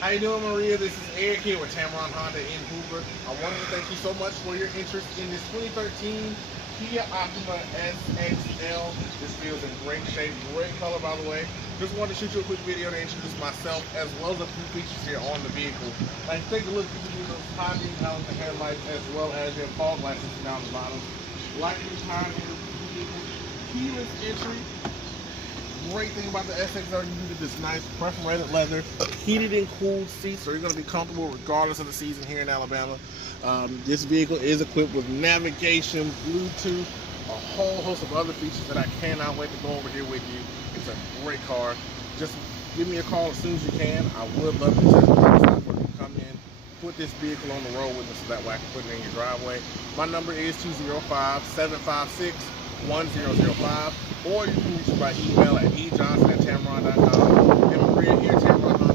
How you doing, Maria? This is Eric here with Tameron Honda in Hoover. I wanted to thank you so much for your interest in this 2013 Kia Optima SXL. This feels in great shape, great color, by the way. Just wanted to shoot you a quick video to introduce myself as well as a few features here on the vehicle. Like, take a look at those high beam the headlights as well as your fog lights down the bottom. Lighting behind your vehicle, keyless entry. Great thing about the SXL, you get this nice perforated leather, heated and cooled seats, so you're going to be comfortable regardless of the season here in Alabama. This vehicle is equipped with navigation, Bluetooth, a whole host of other features that I cannot wait to go over here with you. It's a great car. Just give me a call as soon as you can. I would love to test drive this out for you to come in, put this vehicle on the road with me so that way I can put it in your driveway. My number is 205-756-1005, or you can reach me by email at ejohnson@tameron.com. And Maria here, Tameron Honda.